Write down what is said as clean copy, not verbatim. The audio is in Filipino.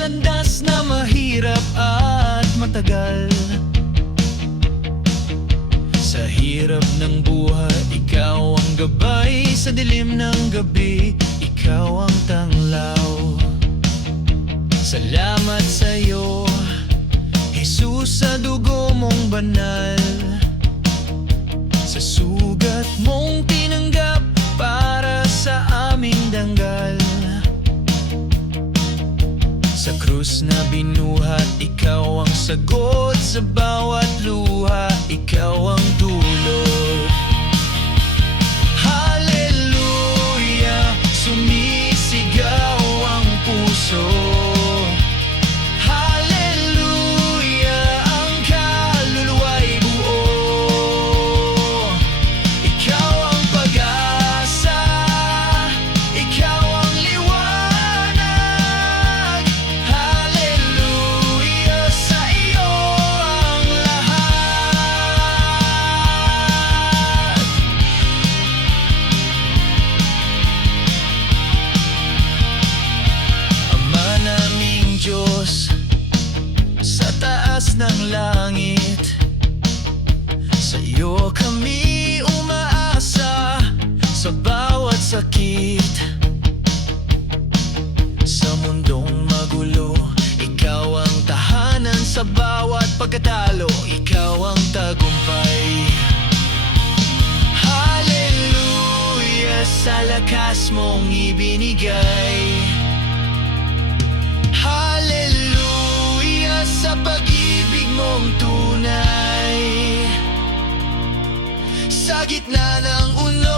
landas na mahirap at matagal. Sa hirap ng buhay, ikaw ang gabay. Sa dilim ng gabi, ikaw ang tanglaw. Salamat sa'yo, Jesus, sa dugo mong banal. Sa sugat mong tinanggap para sa aming danggal. Sa krus na binuhat, ikaw ang sagot. Sa bawat luha, ikaw ang dulot. Hallelujah, sumisigaw ang puso. Hallelujah, ang kaluluwa'y buo. Ikaw ang pag-asa, ikaw ang liwanag. Hallelujah, sa iyo ang lahat. Ama naming Diyos, sa taas ng langit, sa iyo kami umaasa. Sa bawat sakit, sa mundong magulo, ikaw ang tahanan. Sa bawat pagkatalo, ikaw ang tagumpay. Hallelujah, sa lakas mong ibinigay. Hallelujah, sa pag-ibig mong tunay. Sa gitna ng uno,